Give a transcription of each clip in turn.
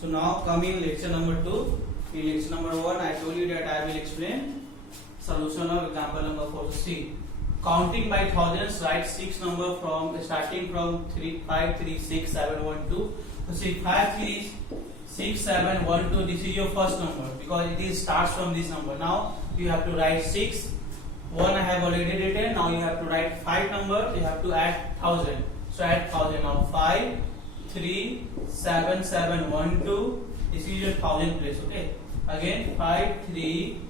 So now come in lecture number 2. In lecture number 1, I told you that I will explain solution of example number 4. So see, counting by thousands, write 6 number from starting from 3, 5, 3, 6, 7, 1, 2. So see, 5, 3, 6, 7, 1, 2. This is your first number because it is starts from this number. Now you have to write 6. 1 I have already written. Now you have to write 5 numbers. You have to add 1000. So add 1000 now. 5, 3, 7, 7, 1, 2. This is your 1000 place. Okay. Again 5, 3,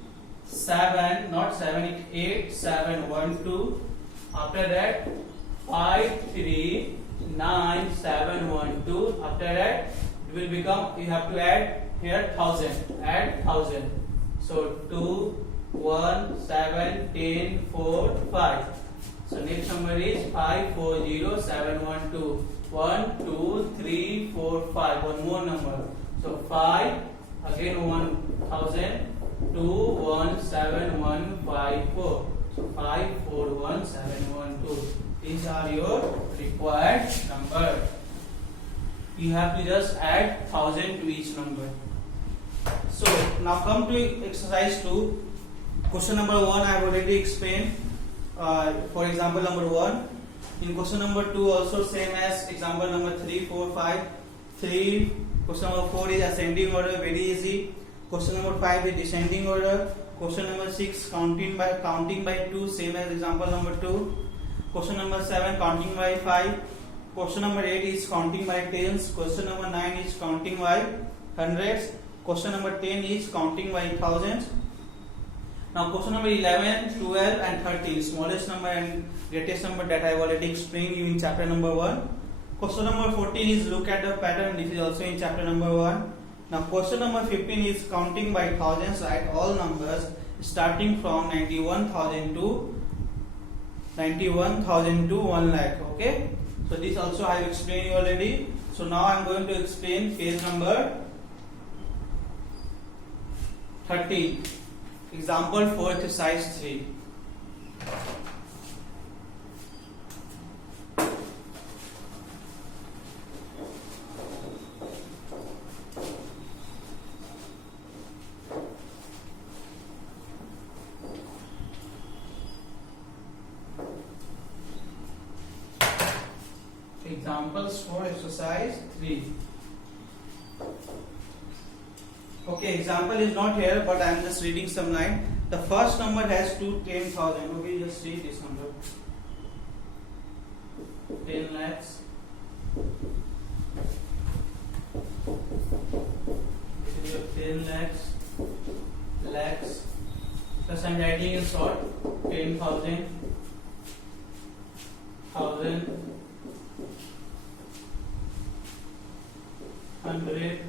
7, not 7, it's 8, 7, 1, 2. After that 5, 3, 9, 7, 1, 2. After that it will become, you have to add here 1000. Add 1000. So 2, 1, 7, 10, 4, 5. So next number is 5, 4, 0, 7, 1, 2. 1, 2, 3, 4, 5. One more number. So 5, again 1000. 2, 1, 7, 1, 5, 4. So 5, 4, 1, 7, 1, 2. These are your required number. You have to just add 1000 to each number. So now come to exercise 2. Question number 1 I have already explained. For example number 1. In question number 2 also same as example number 3, 4, 5. 3. Question number 4 is ascending order, very easy. Question number 5 is descending order. Question number 6 counting by 2, same as example number 2. Question number 7 counting by 5. Question number 8 is counting by tens. Question number 9 is counting by hundreds. Question number 10 is counting by thousands. Now question number 11, 12 and 13, smallest number and greatest number that I have already explained you in chapter number 1. Question number 14 is look at the pattern. This is also in chapter number 1. Now question number 15 is counting by thousands. Write all numbers starting from 91,000 to 1 lakh. Okay. So this also I have explained you already. So now I am going to explain page number 13. Example for exercise 3. Examples for exercise 3. Okay, example is not here, but I am just reading some line. The first number has 10,000. Okay, just read this number. 10 lakhs. This is your 10 lakhs. Lakhs. Plus I am writing in short. 10,000. 1,000. 100.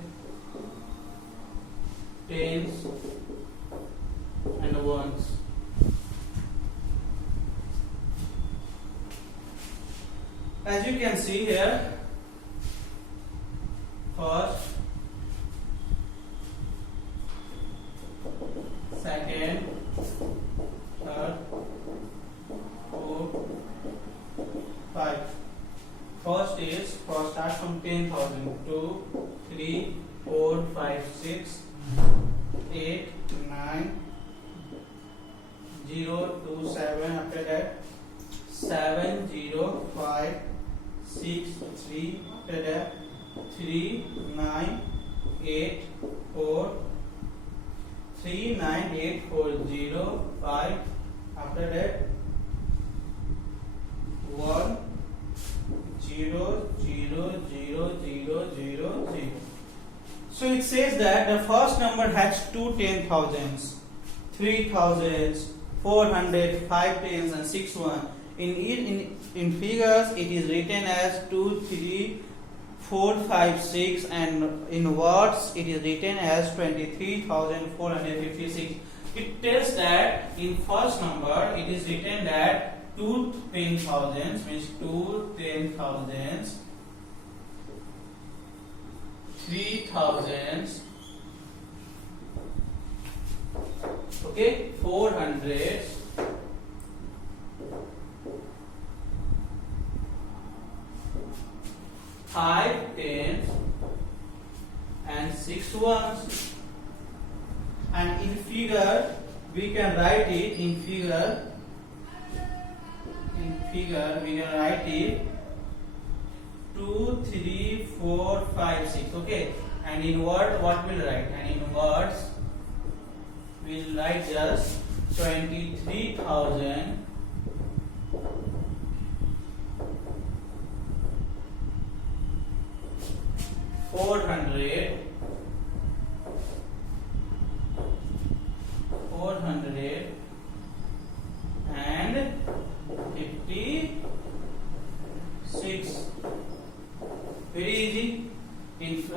Tens and ones. As you can see here, first, second, third, fourth, 5. First start from 10,000. 2, 3, 4, 5, 6, 8, 9, 0, 2, 7. After that 7, 0, 5, 6, 3. After that 3, 9, 8, 4, 3, 9, 8, 4, 0, 5. After that 1, 0, 0, 0, 0, 0, 0. So it says that the first number has 2 10,000s, 3 thousands, 400, 5 tens and 6 1. In figures it is written as 2, 3, 4, 5, 6 and in words it is written as 23,456. It tells that in first number it is written that 2 10,000s means 2 10,000s, 3 thousands, okay, 400s, 5 tens and 6 ones. And in figure we can write it in figure we can write it 2 3 4 5 6. Okay, and in word what we'll write, and in words we'll write just 23,400 and 56. Very easy. In 2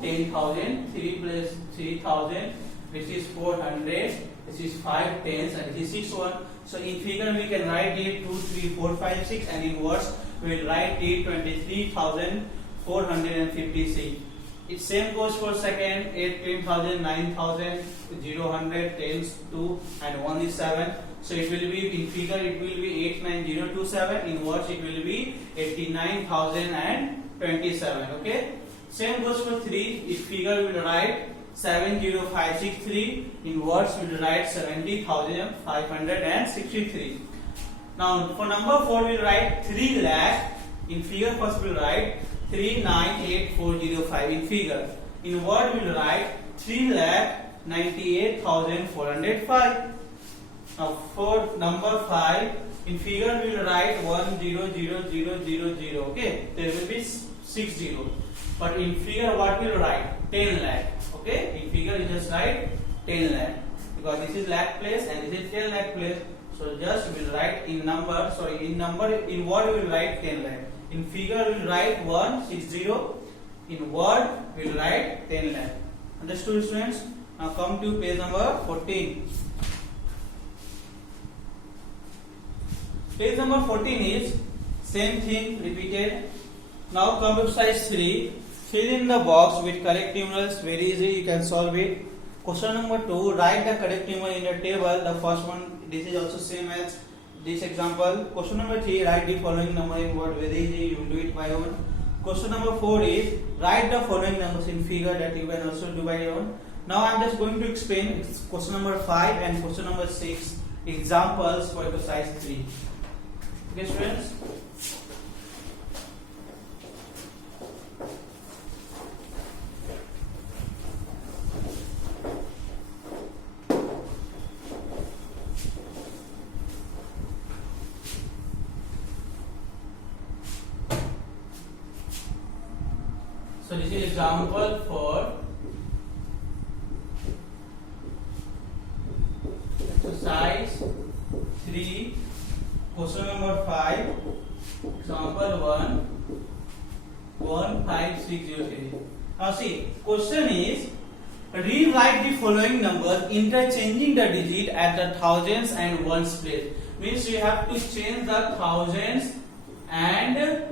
10,000, 3 plus 3,000, this is 400, this is 5 tens, and this is 6 1. So in figure we can write it 2 3 4 5 6, and in words we will write it 23,456. It same goes for second, 8 10,000, 9,000, 0 100, tens 2, and 1 is 7. So it will be in figure it will be 89027. In words it will be 89,027. Okay. Same goes for 3. In figure we will write 70563. In words we will write 70,563. Now for number 4 we will write 3 lakh. In figure first we will write 398405 in figure. In word we will write 3,98,405. Now for number 5, in figure we will write 100000. Okay, there will be 6 0. But in figure what we will write 10 lakh. Okay, in figure you just write 10 lakh because this is lakh place and this is 10 lakh place. So just we will write in number. Sorry, in word we will write 10 lakh. In figure we will write 160. In word we will write 10 lakh. Understood, students? Now come to page number 14. Page number 14 is same thing repeated. Now come to exercise 3. Fill in the box with correct numerals. Very easy, you can solve it. Question number 2. Write the correct numeral in the table. The first one, this is also same as this example. Question number 3. Write the following number in word. Very easy, you will do it by own. Question number 4 is write the following numbers in figure that you can also do by your own. Now I am just going to explain question number 5 and question number 6 examples for exercise 3. Okay, students. So this is example for exercise 3, question number 5, example 15603. Now see, question is rewrite the following numbers interchanging the digit at the thousands and ones place. Means you have to change the thousands and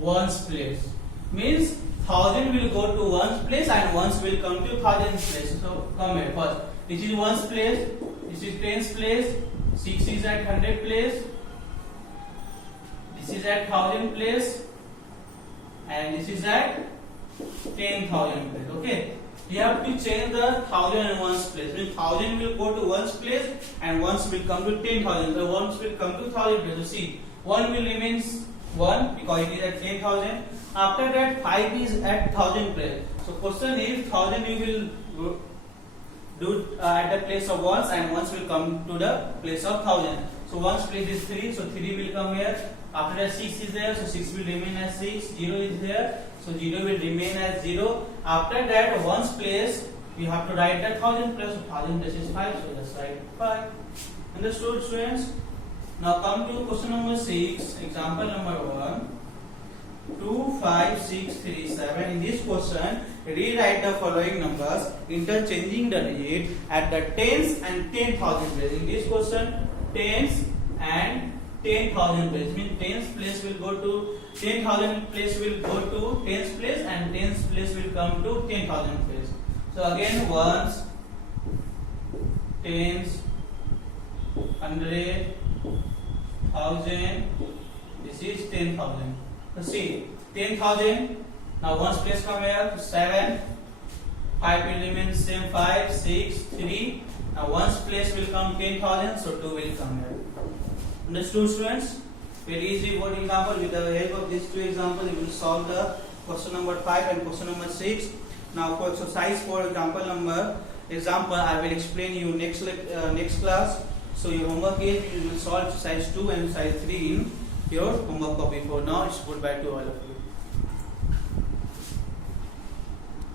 ones place. Means 1000 will go to ones place and ones will come to thousands place. So come here first. This is ones place. This is tens place. 6 is at 100 place. This is at 1000 place. And this is at 10,000 place. Okay. You have to change the 1000 and ones place. Means 1000 will go to ones place and ones will come to 10,000. So ones will come to 1000 place. So see, 1 will remain 1 because it is at 10,000. After that 5 is at 1000 place. So question is 1000 you will do at the place of ones and ones will come to the place of 1000. So ones place is 3, so 3 will come here. After that 6 is there, so 6 will remain as 6. 0 is there, so 0 will remain as 0. After that ones place you have to write the 1000 place. So 1000 place is 5, so just write 5. Understood, students? Now come to question number 6, example number 1. 25637. In this question, rewrite the following numbers interchanging the digit at the tens and 10,000 place. In this question, tens and 10,000 place. Means tens place will go to 10,000 place will go to tens place and tens place will come to 10,000 place. So again ones, tens, 100, 1000. This is 10,000. So see, 10,000. Now ones place come here, 7, 5 will remain same, 5, 6, 3. Now one's place will come 10,000, so 2 will come here. Understood, students? Very easy word example. With the help of these two examples, you will solve the question number 5 and question number 6. Now for exercise for example, I will explain you next class. So your homework is you will solve exercise 2 and exercise 3 in your homework copy. For now, it's goodbye to all of you.